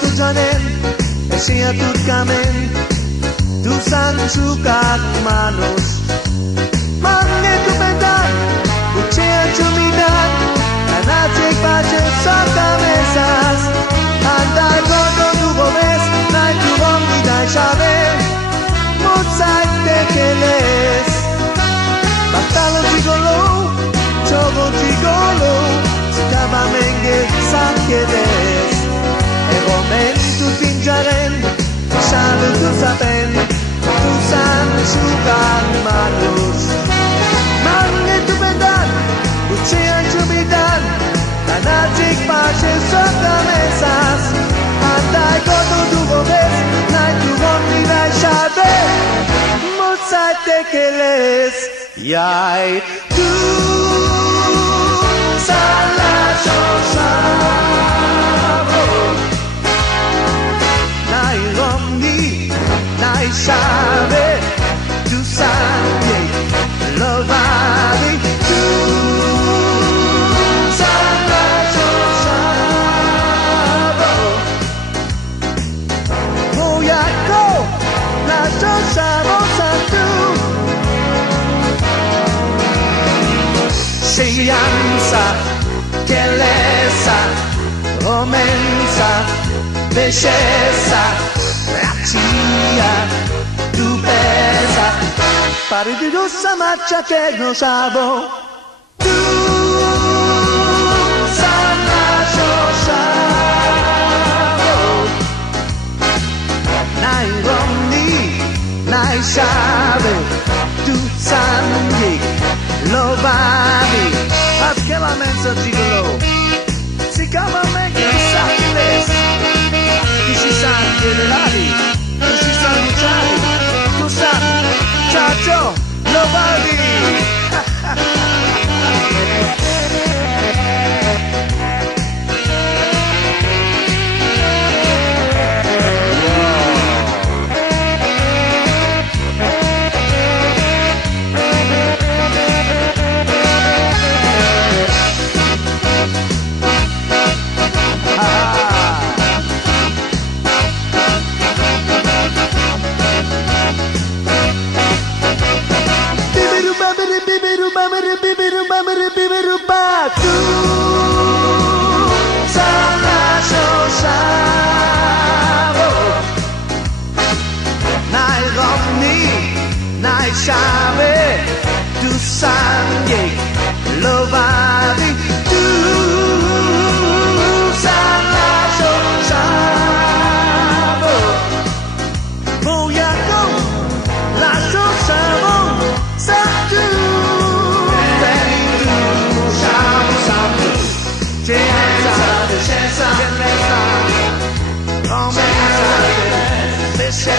tu janen, ese a tu camen, tu san sukat manos. Mange tu pendan, uche tu midan, anatik bache sota mesas. Andai godo tu gomes, nai tu gongi dai shave, mozai te keles. Batalo tigolo, chogo tigolo, sikama menge sankedes. Egomen tu tinjaren, shave tu sapen, tu san sukan manos. Mange tu pendan, uche tu midan, anatik bache sota mesas. Andai godo tu gomes, nai tu gongi dai shave, mozai te keles. Yai tu salasosavo Nai romni, nai shave Tu sanye, lovani Tu salasosavo Moyako, la sosavo santu Scienza, bellezza, romanza, bellezza, razia, tu pesa, pari di rossa maccia che non sabo, tu salasosavo, nai romni, nai shave, tu sangue. Lovani, che la mensa gigolo, si chiama me che sa chi les, chi si sa che le lari, chi si sa luciari, tu sa, ciao, Lovani. Tu salasosavo Nai romni, nai shave Tu sangue, lovani Tu salasosavo Moyako, la sosavo Santu Scienza, bellezza, romanza, bellezza,